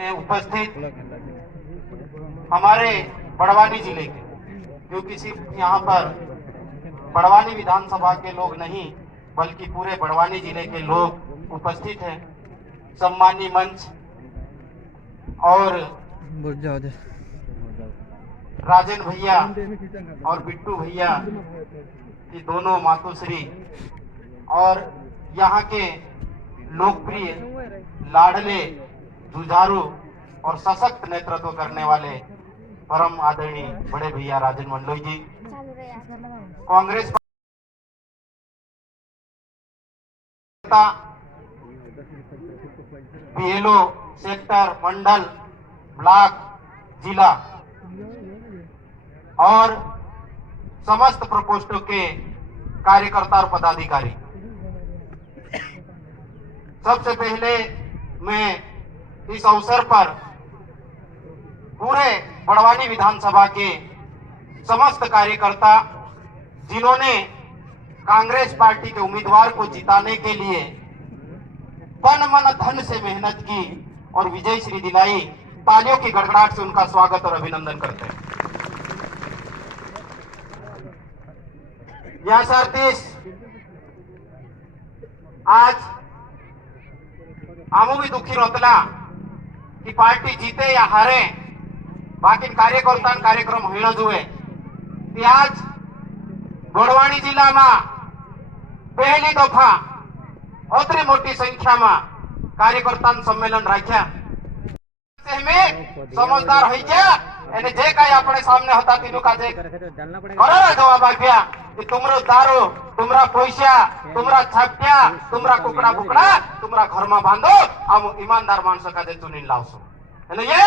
में उपस्थित हमारे बड़वानी जिले के, क्योंकि सिर्फ यहाँ पर बड़वानी विधानसभा के लोग नहीं बल्कि पूरे बड़वानी जिले के लोग उपस्थित हैं। सम्मानी मंच और राजन भैया और बिट्टू भैया की दोनों मातोश्री और यहाँ के लोकप्रिय लाडले जुझारू और सशक्त नेतृत्व करने वाले परम आदरणीय बड़े भैया राजन मंडलोई जी, कांग्रेस बीएलओ सेक्टर, मंडल, ब्लॉक, जिला और समस्त प्रकोष्ठों के कार्यकर्ता और पदाधिकारी, सबसे पहले मैं इस अवसर पर पूरे बड़वानी विधानसभा के समस्त कार्यकर्ता जिन्होंने कांग्रेस पार्टी के उम्मीदवार को जिताने के लिए तन मन धन से मेहनत की और विजय श्री दिलाई, तालियों की गड़गड़ाहट से उनका स्वागत और अभिनंदन करते हैं। या सरतीस आज आमू भी दुखी रोतला कि पार्टी जीते या हारे, बाकी कार्यकर्ता कार्यक्रम होना जुए। आज बड़वानी जिला में पहली दफा अतरी मोटी संख्या में कार्यकर्ता सम्मेलन राख्या। समझदार हो गया एने जे काही अपने सामने होता तीनों का जे बराबर जवाब आप्या कि तुमरो दारू, तुमरा पैसा, तुमरा छाप्या, तुमरा कुकड़ा बुकड़ा तुमरा घर में बांधो, हम ईमानदार मानस का जे चुनी लावसो। एने ये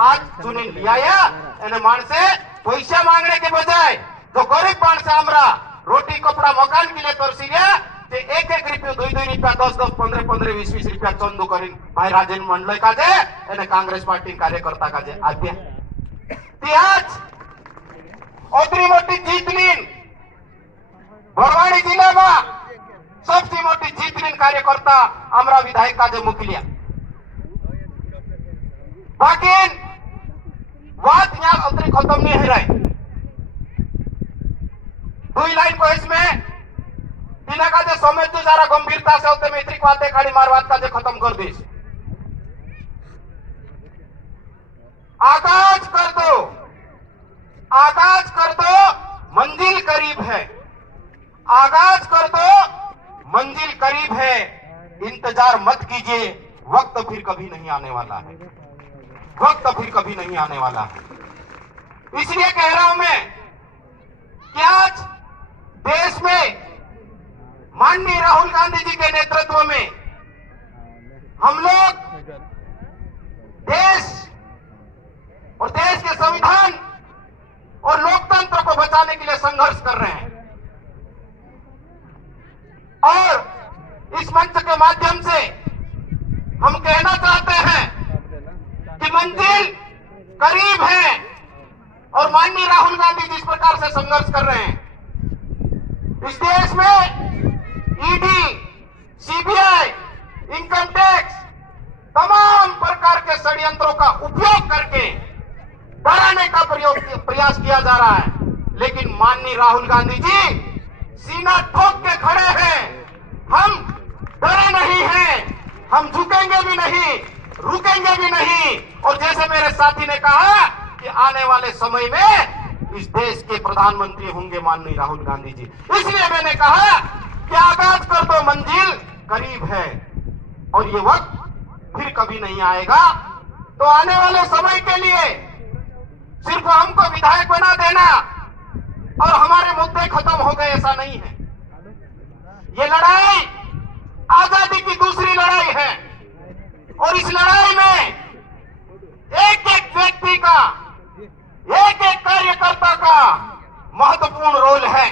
आज चुनी लिया एने मानसे पैसा मांगने के बजाय जो गरीब मानस हमरा रोटी कपड़ा मकान के लिए तरसिया ते एक एक रुपया, दो दो रुपया, 10 15 15 20 20 रुपया चंदू करी भाई राजन मंडलोई का जे एने कांग्रेस पार्टी कार्यकर्ता का जे आप्या आज ओतरी मोटी जीत लीन बड़वानी जिला में सबसे मोटी जीत लीन कार्यकर्ता हमरा विधायक का जे मुखलिया। बाकी बात यहाँ उतरी खत्म नहीं हो रही। दुई लाइन को इसमें तीना का जे समझ तू जरा गंभीरता से होते मैत्रिक बातें खाड़ी मारवात का जे खत्म कर दीस। आगाज कर दो, आगाज कर दो, मंजिल करीब है। आगाज कर दो, मंजिल करीब है। इंतजार मत कीजिए, वक्त फिर कभी नहीं आने वाला है, वक्त फिर कभी नहीं आने वाला है। इसलिए कह रहा हूं मैं कि आज देश में माननीय राहुल गांधी जी के नेतृत्व में हम लोग देश और देश के संविधान और लोकतंत्र को बचाने के लिए संघर्ष कर रहे हैं। और इस मंच के माध्यम से हम कहना चाहते हैं कि मंजिल करीब है और माननीय राहुल गांधी जिस प्रकार से संघर्ष कर रहे हैं, इस देश में ईडी, सीबीआई, इनकम टैक्स तमाम प्रकार के षड्यंत्रों का उपयोग करके डराने का प्रयास किया जा रहा है, लेकिन माननीय राहुल गांधी जी सीना ठोक के खड़े हैं। हम डरे नहीं हैं, हम झुकेंगे भी नहीं, रुकेंगे भी नहीं। और जैसे मेरे साथी ने कहा कि आने वाले समय में इस देश के प्रधानमंत्री होंगे माननीय राहुल गांधी जी। इसलिए मैंने कहा कि आगाज कर दो, मंजिल करीब है और ये वक्त फिर कभी नहीं आएगा। तो आने वाले समय के लिए सिर्फ हमको विधायक बना देना और हमारे मुद्दे खत्म हो गए ऐसा नहीं है। ये लड़ाई आजादी की दूसरी लड़ाई है और इस लड़ाई में एक एक व्यक्ति का, एक एक कार्यकर्ता का महत्वपूर्ण रोल है।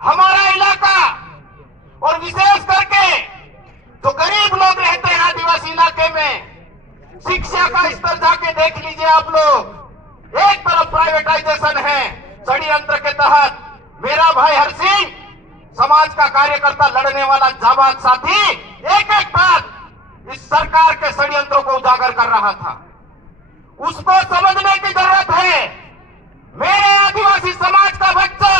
हमारा इलाका और विशेष करके जो गरीब लोग रहते हैं आदिवासी इलाके में, शिक्षा का स्तर जाके देख लीजिए आप लोग। एक तरफ प्राइवेटाइजेशन है षड्यंत्र के तहत, मेरा भाई हरसिंह समाज का कार्यकर्ता लड़ने वाला जाबाज साथी एक एक बात इस सरकार के षड्यंत्रों को उजागर कर रहा था, उसको समझने की जरूरत है। मेरे आदिवासी समाज का बच्चा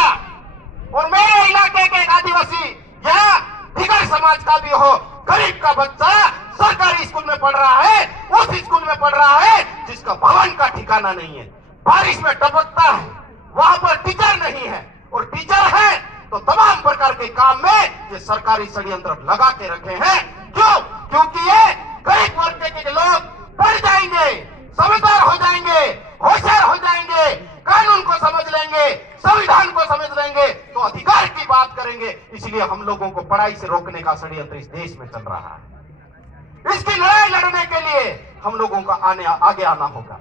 और मेरे इलाके के एक आदिवासी या दिगर समाज का भी हो, गरीब का बच्चा सरकारी स्कूल में पढ़ रहा है, उस स्कूल में पढ़ रहा है जिसका भवन का ठिकाना नहीं है, बारिश में टपकता है, वहां पर टीचर नहीं है, और टीचर है तो तमाम प्रकार के काम में ये सरकारी षड्यंत्र लगा के रखे हैं। क्यों? क्योंकि ये गरीब वर्ग के लोग पढ़ जाएंगे, समझदार हो जाएंगे, होशियार हो जाएंगे, कानून को समझ लेंगे, संविधान को समझ लेंगे तो अधिकार की बात करेंगे। इसलिए हम लोगों को पढ़ाई से रोकने का षड्यंत्र इस देश में चल रहा है। इसकी लड़ाई लड़ने के लिए हम लोगों को आगे आना होगा।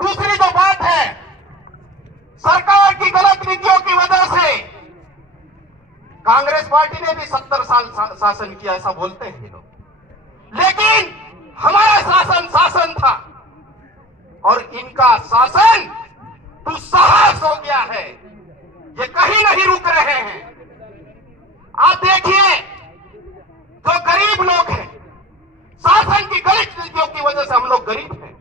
दूसरी जो बात है, सरकार की गलत नीतियों की वजह से कांग्रेस पार्टी ने भी 70 साल शासन किया ऐसा बोलते हैं ये लोग, लेकिन हमारा शासन था और इनका शासन दुस्साहस हो गया है। ये कहीं नहीं रुक रहे हैं। आप देखिए, जो गरीब लोग हैं, शासन की गलत नीतियों की वजह से हम लोग गरीब हैं।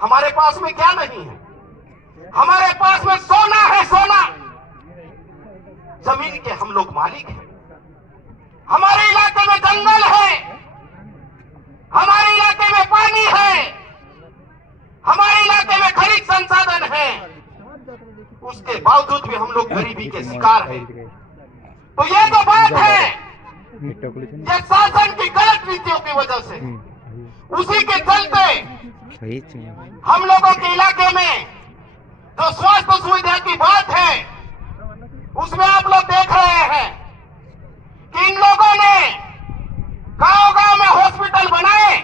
हमारे पास में क्या नहीं है? हमारे पास में सोना है, सोना, जमीन के हम लोग मालिक हैं। हमारे इलाके में जंगल है, हमारे इलाके में पानी है, हमारे इलाके में खनिज संसाधन है, उसके बावजूद भी हम लोग गरीबी के शिकार हैं। तो ये जो बात है, ये शासन की गलत नीतियों की वजह से, उसी के चलते हम लोगों के इलाके में जो स्वास्थ्य सुविधा की बात है, उसमें आप लोग देख रहे हैं कि इन लोगों ने गांव-गांव में हॉस्पिटल बनाए,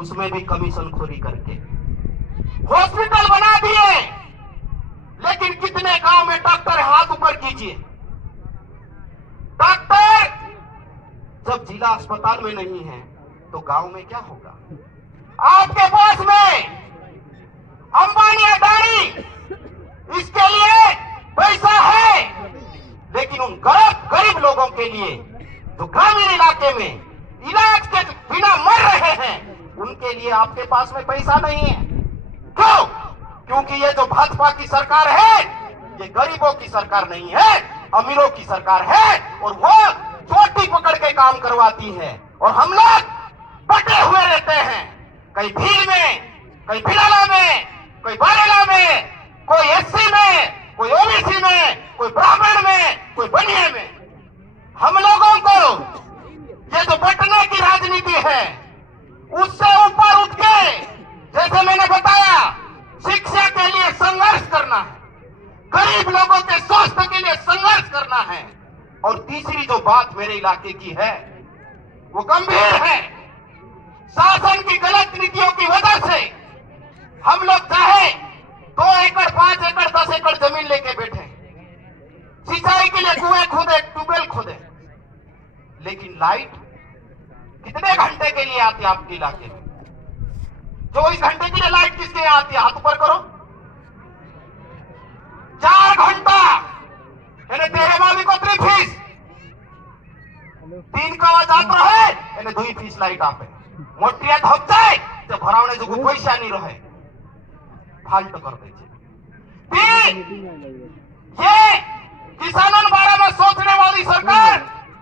उसमें भी कमीशन खोरी करके हॉस्पिटल बना दिए। लेकिन कितने गांव में डॉक्टर, हाथ ऊपर कीजिए, डॉक्टर जब जिला अस्पताल में नहीं है तो गांव में क्या होगा? आपके पास में अंबानी, अडानी, इसके लिए पैसा है, लेकिन उन गरीब लोगों के लिए जो ग्रामीण इलाके में इलाज के बिना मर रहे हैं, उनके लिए आपके पास में पैसा नहीं है। क्यों? क्योंकि ये जो भाजपा की सरकार है, ये गरीबों की सरकार नहीं है, अमीरों की सरकार है, और वो चोटी पकड़ के काम करवाती है, और हम लोग बटे हुए रहते हैं, कहीं भील में, कहीं भिलाला में, कोई बारेला में, कोई एससी में, कोई ओबीसी में, कोई ब्राह्मण में, कोई बनिए में। हम लोगों को ये जो बंटने की राजनीति है, उससे ऊपर उठ के, जैसे मैंने बताया, शिक्षा के लिए संघर्ष करना है, गरीब लोगों के स्वास्थ्य के लिए संघर्ष करना है। और तीसरी जो बात मेरे इलाके की है, वो गंभीर है। शासन की गलत नीतियों की वजह से हम लोग चाहे 2 एकड़, 5 एकड़, 10 एकड़ जमीन लेके बैठे, सिंचाई के लिए कुएं खोदे, ट्यूबवेल खोदे, लेकिन लाइट कितने घंटे के लिए आती है आपके इलाके में? 24 घंटे के लिए लाइट किसके यहाँ आती है? हाथ ऊपर करो। 4 घंटा એને તેરેમાં બી કોતરી ફીસ 3 કવા જાતો રહે એને 2 ફીસ લાઈટ આપે મોટિયા ધપ જાય તો ભરાવણે જો પૈસા નહીં રહે फाल्ट कर दे ये किसानों बारे में सोचने वाली सरकार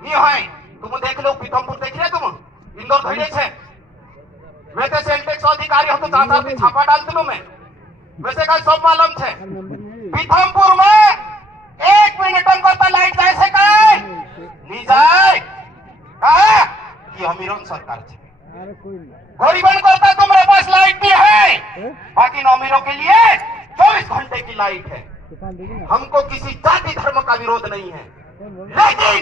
ये है। तुम देख लो, पीथमपुर देख रहे तुम, इंदौर धैर्य छे, वैसे सेल टैक्स अधिकारी हो तो चाहता भी छापा डाल दिलो मैं, वैसे का सब मालूम छे। पीथमपुर में 1 मिनट को लाइट जाए से काय नहीं जाए, कहा कि अमीरों सरकार छे, गरीबन करता तुम्हारे पास लाइट भी है, बाकी अमीरों के लिए 24 घंटे की लाइट है। हमको किसी जाति धर्म का विरोध नहीं है, लेकिन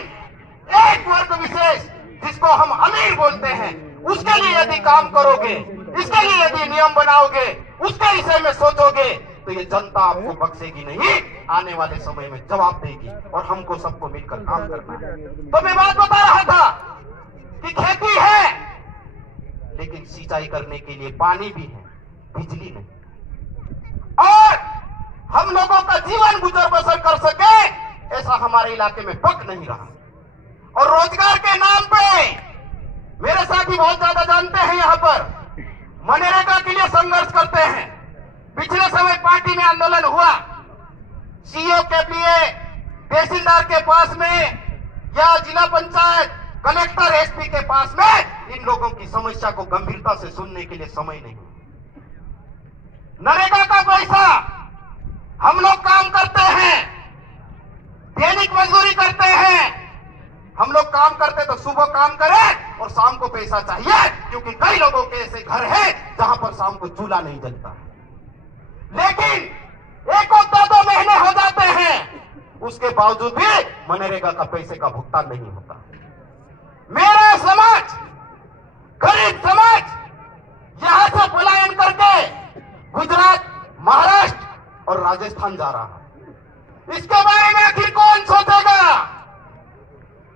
एक वर्ग विशेष जिसको हम अमीर बोलते हैं, उसके लिए यदि काम करोगे, इसके लिए यदि नियम बनाओगे, उसके विषय में सोचोगे, तो ये जनता आपको बख्शेगी नहीं, आने वाले समय में जवाब देगी। और हमको सबको मिलकर काम करना है। तो मैं बात बता रहा था कि खेती है, लेकिन सिंचाई करने के लिए पानी भी है, बिजली नहीं, और हम लोगों का जीवन गुजर बसर कर सके ऐसा हमारे इलाके में पक नहीं रहा। और रोजगार के नाम पे मेरे साथी बहुत ज्यादा जानते हैं, यहाँ पर मनरेगा के लिए संघर्ष करते हैं। पिछले समय पार्टी में आंदोलन हुआ, सीओ के लिए तहसीलदार के पास में या जिला पंचायत कलेक्टर एसपी के पास में इन लोगों की समस्या को गंभीरता से सुनने के लिए समय नहीं। नरेगा का पैसा हम लोग काम करते हैं, दैनिक मजदूरी करते हैं। हम लोग काम करते तो सुबह काम करें और शाम को पैसा चाहिए, क्योंकि कई लोगों के ऐसे घर हैं जहां पर शाम को चूल्हा नहीं जलता है। लेकिन एक और 2 महीने हो जाते हैं, उसके बावजूद भी मनरेगा का पैसे का भुगतान नहीं होता। मेरा समाज, गरीब समाज यहां से पलायन करके गुजरात, महाराष्ट्र और राजस्थान जा रहा है। इसके बारे में आखिर कौन सोचेगा?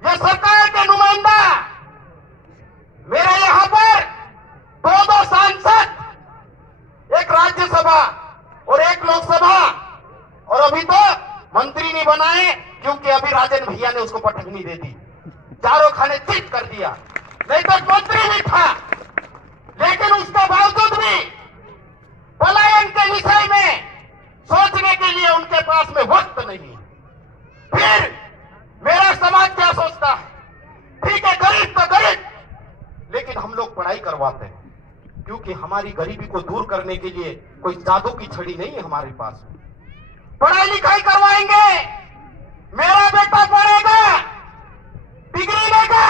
ये सरकार के नुमाइंदा, मेरे यहां पर 2 सांसद, एक राज्यसभा और एक लोकसभा, और अभी तो मंत्री नहीं बनाए क्योंकि अभी राजन भैया ने उसको पटकनी दे दी, चारों खाने चिट कर दिया। नहीं तो मंत्री भी था, लेकिन उसके बावजूद भी पलायन के विषय में सोचने के लिए उनके पास में वक्त नहीं। फिर मेरा समाज क्या सोचता है? ठीक है, गरीब तो गरीब, लेकिन हम लोग पढ़ाई करवाते हैं, क्योंकि हमारी गरीबी को दूर करने के लिए कोई जादू की छड़ी नहीं है हमारे पास। पढ़ाई लिखाई करवाएंगे, मेरा बेटा पढ़ेगा, डिग्री लेगा,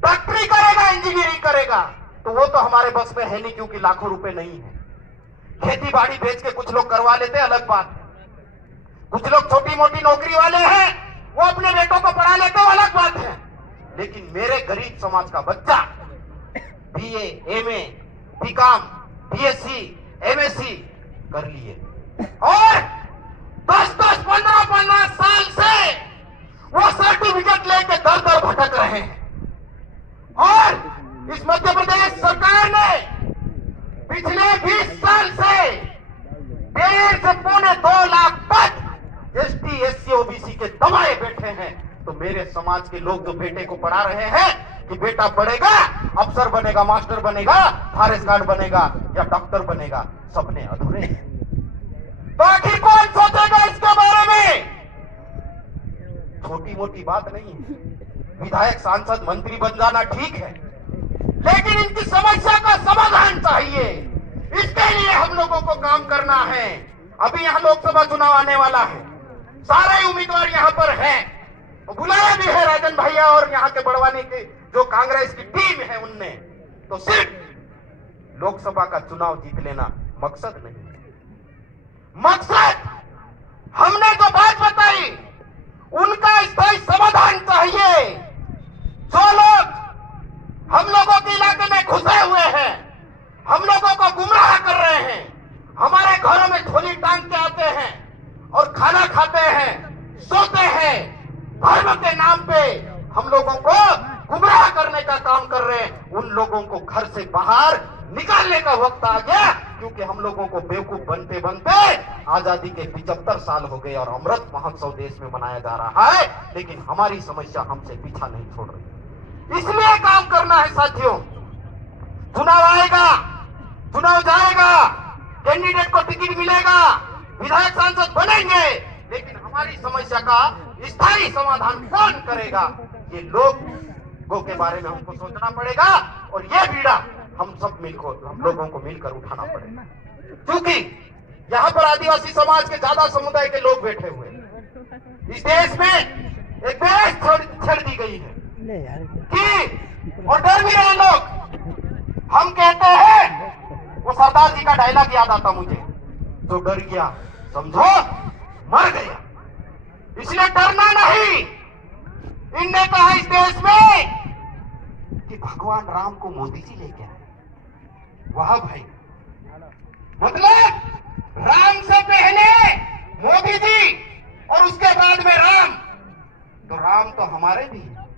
डॉक्टरी करेगा, इंजीनियरिंग करेगा, तो वो तो हमारे बस में है नहीं, क्योंकि लाखों रुपए नहीं है। खेती बाड़ी बेच के कुछ लोग करवा लेते, अलग बात है। कुछ लोग छोटी मोटी नौकरी वाले हैं, वो अपने बेटों को पढ़ा लेते, वो अलग बात है। लेकिन मेरे गरीब समाज का बच्चा BA, MA, BCom, BSc, MSc कर लिए और 10-10, 15-15 साल से वो सर्टिफिकेट लेके दर-दर भटक रहे हैं। और इस मध्य प्रदेश सरकार ने पिछले 20 साल से 1.5 से 2.25 लाख पद एसटी, एससी, ओबीसी के दबाए बैठे हैं। तो मेरे समाज के लोग जो बेटे को पढ़ा रहे हैं कि बेटा पढ़ेगा, अफसर बनेगा, मास्टर बनेगा, फॉरेस्ट गार्ड बनेगा या डॉक्टर बनेगा, सपने अधूरे हैं। तो आखिर कौन सोचेगा इसके बारे में? छोटी मोटी बात नहीं है, विधायक, सांसद, मंत्री बन जाना ठीक है, लेकिन इनकी समस्या का समाधान चाहिए। इसके लिए हम लोगों को काम करना है। अभी यहाँ लोकसभा चुनाव आने वाला है, सारे उम्मीदवार यहाँ पर हैं, बुलाया भी है राजन भैया और यहाँ के बड़वानी की जो कांग्रेस की टीम है उनने। तो सिर्फ लोकसभा का चुनाव जीत लेना मकसद नहीं है। मकसद हमने जो बात बताई उनका स्थायी समाधान चाहिए। जो लोग हम लोगों के इलाके में घुसे हुए हैं, हम लोगों को गुमराह कर रहे हैं, हमारे घरों में झोली टांग के आते हैं और खाना खाते हैं, सोते हैं, धर्म के नाम पे हम लोगों को गुमराह करने का काम कर रहे हैं, उन लोगों को घर से बाहर निकालने का वक्त आ गया। क्योंकि हम लोगों को बेवकूफ बनते बनते आजादी के 75 साल हो गए और अमृत महोत्सव देश में मनाया जा रहा है, लेकिन हमारी समस्या हमसे पीछा नहीं छोड़ रही। इसलिए काम करना है साथियों। चुनाव आएगा, चुनाव जाएगा, कैंडिडेट को टिकट मिलेगा, विधायक सांसद बनेंगे, लेकिन हमारी समस्या का स्थायी समाधान कौन करेगा? ये लोगों के बारे में हमको सोचना पड़ेगा और ये बीड़ा हम सब मिलकर, हम लोगों को मिलकर उठाना पड़ेगा। क्योंकि यहाँ पर आदिवासी समाज के ज्यादा समुदाय के लोग बैठे हुए हैं। इस देश में एक बेस छेड़ दी गई है कि, और डर भी रहे लोग। हम कहते हैं, वो सरदार जी का डायलॉग याद आता मुझे, जो डर गया समझो मर गया। इसलिए डरना नहीं। इनने कहा इस देश में कि भगवान राम को मोदी जी लेके आए। वाह भाई, मतलब राम से पहले मोदी जी और उसके बाद में राम। तो राम तो हमारे भी हैं।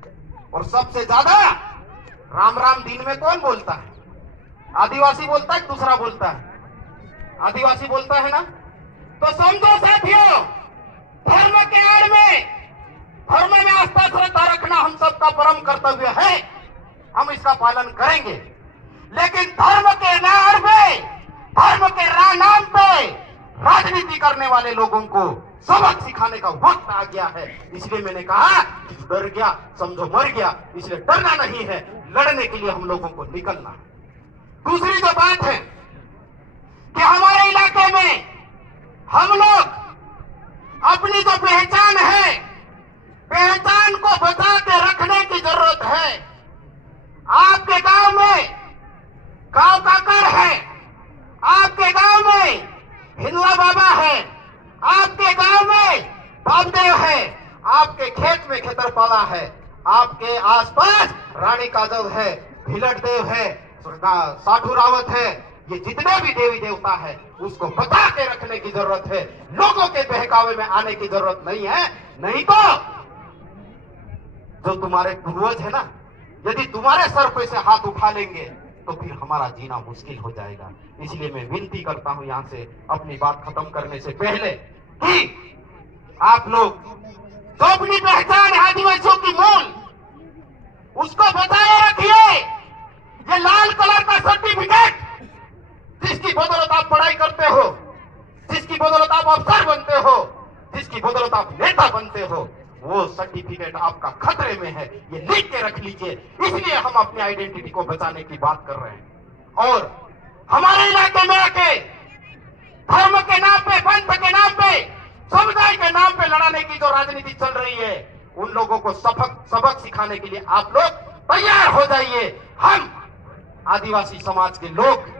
और सबसे ज्यादा राम राम दिन में कौन बोलता है? आदिवासी बोलता है, दूसरा बोलता है? आदिवासी बोलता है ना। तो समझो साथियों, धर्म के आड़ में, धर्म में आस्था श्रद्धा रखना हम सबका परम कर्तव्य है। हम इसका पालन करेंगे। लेकिन धर्म के नाम पे, धर्म के नाम पे राजनीति करने वाले लोगों को सबक सिखाने का वक्त आ गया है। इसलिए मैंने कहा कि डर गया समझो मर गया, इसलिए डरना नहीं है, लड़ने के लिए हम लोगों को निकलना है। दूसरी जो बात है कि हमारे इलाके में हम लोग अपनी जो पहचान है, पहचान को बचा के रखने की जरूरत है। आपके गांव में गांव काकर है, आपके गांव में हिंदुआ बाबा है, आपके गांव में बाबदेव है, आपके खेत में खेतरपाला है, आपके आसपास रानी काजल है, भिलट देव है, साधु रावत है, ये जितने भी देवी देवता है उसको बचा के रखने की जरूरत है। लोगों के बहकावे में आने की जरूरत नहीं है। नहीं तो जो तुम्हारे पूर्वज है ना, यदि तुम्हारे सर पे से हाथ उठा लेंगे तो फिर हमारा जीना मुश्किल हो जाएगा। इसलिए मैं विनती करता हूं यहां से अपनी बात खत्म करने से पहले कि आप लोग जो अपनी पहचान है आदिवासियों की मूल, उसको बचाए रखिए। ये लाल कलर का सर्टिफिकेट जिसकी बदौलत आप पढ़ाई करते हो, जिसकी बदौलत आप अफसर बनते हो, जिसकी बदौलत आप नेता बनते हो, वो सर्टिफिकेट आपका खतरे में है। ये लिख के रख लीजिए। इसलिए हम अपनी आइडेंटिटी को बचाने की बात कर रहे हैं। और हमारे इलाके में आके धर्म के नाम पे, पंथ के नाम पे, समुदाय के नाम पे लड़ाने की जो राजनीति चल रही है, उन लोगों को सबक सिखाने के लिए आप लोग तैयार हो जाइए। हम आदिवासी समाज के लोग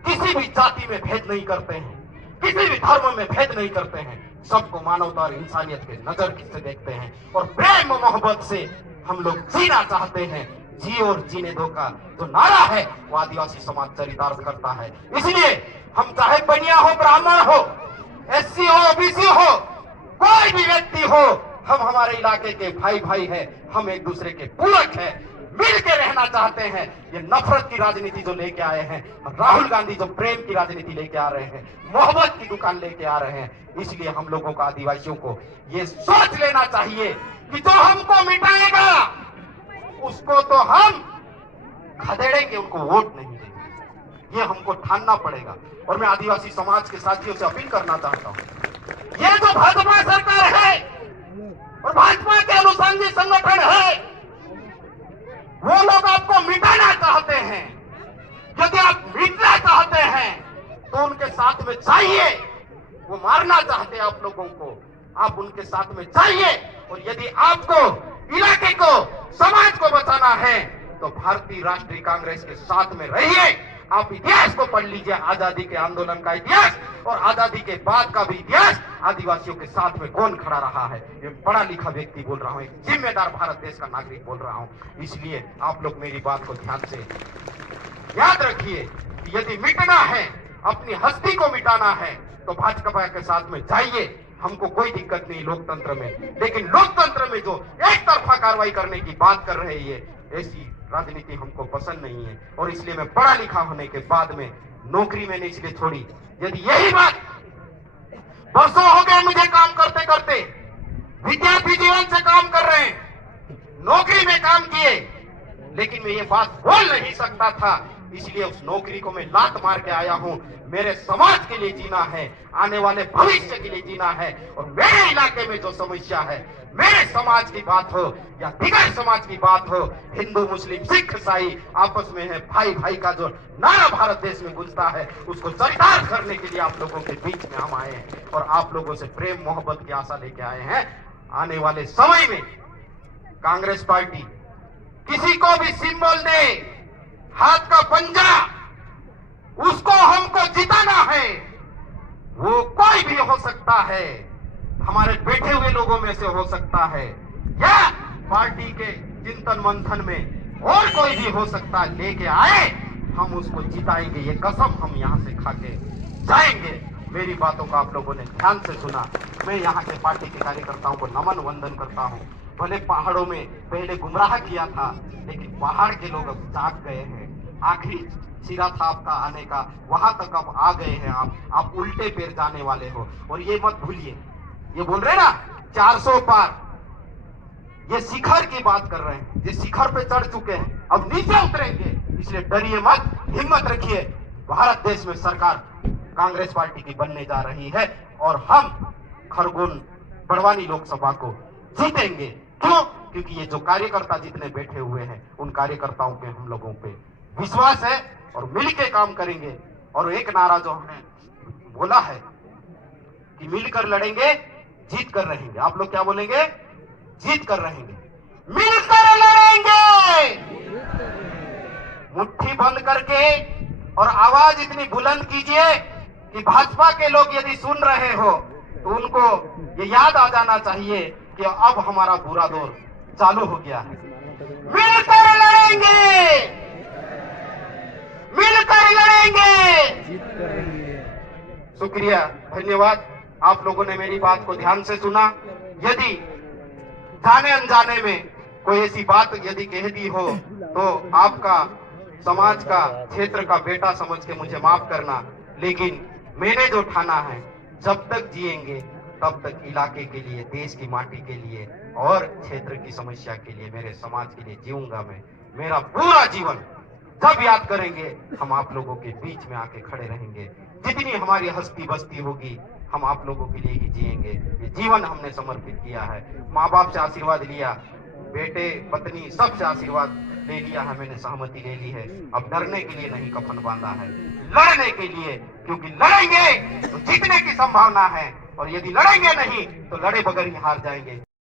किसी भी जाति में भेद नहीं करते हैं, किसी भी धर्म में भेद नहीं करते हैं, सबको मानवता और इंसानियत के नजर से देखते हैं और प्रेम मोहब्बत से हम लोग जीना चाहते हैं। जी और जीने दो का जो नारा है वो आदिवासी समाज चरितार्थ करता है। इसलिए हम चाहे बनिया हो, ब्राह्मण हो, एससी हो, ओबीसी हो, कोई भी व्यक्ति हो, हम हमारे इलाके के भाई भाई हैं, हम एक दूसरे के पूरक हैं, मिल के रहना चाहते हैं। ये नफरत की राजनीति जो लेके आए हैं राहुल गांधी, जो प्रेम की राजनीति लेके आ रहे हैं, मोहब्बत की दुकान लेके आ रहे हैं, इसलिए हम लोगों को, आदिवासियों को ये सोच लेना चाहिए कि जो हमको मिटाएगा उसको तो हम खदेड़ेंगे, उनको वोट नहीं देंगे। ये हमको ठानना पड़ेगा। और मैं आदिवासी समाज के साथियों से अपील करना चाहता हूं, ये जो भाजपा सरकार है और भाजपा के अनुसांगी संगठन है, वो लोग आपको मिटाना चाहते हैं। यदि आप मिटना चाहते हैं तो उनके साथ में जाइए। वो मारना चाहते हैं आप लोगों को, आप उनके साथ में जाइए। और यदि आपको इलाके को, समाज को बचाना है तो भारतीय राष्ट्रीय कांग्रेस के साथ में रहिए। आप इतिहास को पढ़ लीजिए, आजादी के आंदोलन का इतिहास और आजादी के बाद का भी इतिहास, आदिवासियों के साथ में कौन खड़ा रहा है। ये पढ़ा लिखा व्यक्ति बोल रहा हूं, एक जिम्मेदार भारत देश का नागरिक बोल रहा हूं। इसलिए आप लोग मेरी बात को ध्यान से याद रखिए कि यदि मिटना है, अपनी हस्ती को मिटाना है तो भाजपा के साथ में जाइए। हमको कोई दिक्कत नहीं लोकतंत्र में, लेकिन लोकतंत्र में जो एक तरफा कार्रवाई करने की बात कर रहे हैं, ऐसी राजनीति हमको पसंद नहीं है। और इसलिए मैं पढ़ा लिखा होने के बाद में नौकरी मैंने इसलिए छोड़ी। यदि यही बात, बरसों हो गए मुझे काम करते करते, विद्यार्थी जीवन से काम कर रहे हैं, नौकरी में काम किए, लेकिन मैं ये बात बोल नहीं सकता था। इसलिए उस नौकरी को मैं लात मार के आया हूं। मेरे समाज के लिए जीना है, आने वाले भविष्य के लिए जीना है। और मेरे इलाके में जो समस्या है, मेरे समाज की बात हो या दिगर समाज की बात हो, हिंदू, मुस्लिम, सिख, ईसाई आपस में है, भाई भाई का जो नारा भारत देश में गूंजता है, उसको चरितार्थ करने के लिए आप लोगों के बीच में हम आए हैं और आप लोगों से प्रेम मोहब्बत की आशा लेके आए हैं। आने वाले समय में कांग्रेस पार्टी किसी को भी सिंबल दे, हाथ का पंजा, उसको हमको जिताना है। वो कोई भी हो सकता है, हमारे बैठे हुए लोगों में से हो सकता है, या पार्टी के चिंतन मंथन में और कोई भी हो सकता है। लेके आए, हम उसको जिताएंगे, ये कसम हम यहाँ से खा के जाएंगे। मेरी बातों को आप लोगों ने ध्यान से सुना। मैं यहाँ के पार्टी के कार्यकर्ताओं को नमन वंदन करता हूँ। भले पहाड़ों में पहले गुमराह किया था, लेकिन पहाड़ के लोग अब जाग गए हैं। आखिरी सिरा था आपका आने का, वहां तक अब आ गए हैं आप उल्टे पैर जाने वाले हो। और ये मत भूलिए, ये बोल रहे ना 400 पार, ये शिखर की बात कर रहे हैं, ये शिखर पे चढ़ चुके हैं, अब नीचे उतरेंगे। इसलिए डरिए मत, हिम्मत रखिए। भारत देश में सरकार कांग्रेस पार्टी की बनने जा रही है और हम खरगोन बड़वानी लोकसभा को जीतेंगे। क्यों? क्योंकि ये जो कार्यकर्ता जितने बैठे हुए हैं उन कार्यकर्ताओं पे हम लोगों पे विश्वास है और मिलके काम करेंगे। और एक नारा जो हमने बोला है कि मिलकर लड़ेंगे, जीत कर रहेंगे। आप लोग क्या बोलेंगे? जीत कर रहेंगे, मिलकर लड़ेंगे। मुट्ठी बंद करके और आवाज इतनी बुलंद कीजिए कि भाजपा के लोग यदि सुन रहे हो तो उनको ये याद आ जाना चाहिए कि अब हमारा बुरा दौर चालू हो गया है। मिलकर लड़ेंगे, मिलकर लड़ेंगे। शुक्रिया, धन्यवाद। आप लोगों ने मेरी बात को ध्यान से सुना। यदि जाने अनजाने में कोई ऐसी बात यदि कह दी हो तो आपका समाज का, क्षेत्र का बेटा समझ के मुझे माफ करना। लेकिन मैंने जो ठाना है, जब तक जिएंगे तब तक इलाके के लिए, देश की माटी के लिए और क्षेत्र की समस्या के लिए, मेरे समाज के लिए जीऊंगा मैं। मेरा पूरा जीवन जब याद करेंगे हम आप लोगों के बीच में आके खड़े रहेंगे। जितनी हमारी हस्ती बस्ती होगी हम आप लोगों के लिए ही जिएंगे। ये जीवन हमने समर्पित किया है। माँ बाप से आशीर्वाद लिया, बेटे पत्नी सबसे आशीर्वाद ले लिया है, मैंने सहमति ले ली है। अब डरने के लिए नहीं कफन बांधा है, लड़ने के लिए। क्योंकि लड़ेंगे तो जीतने की संभावना है और यदि लड़ेंगे नहीं तो लड़े बगैर ही हार जाएंगे।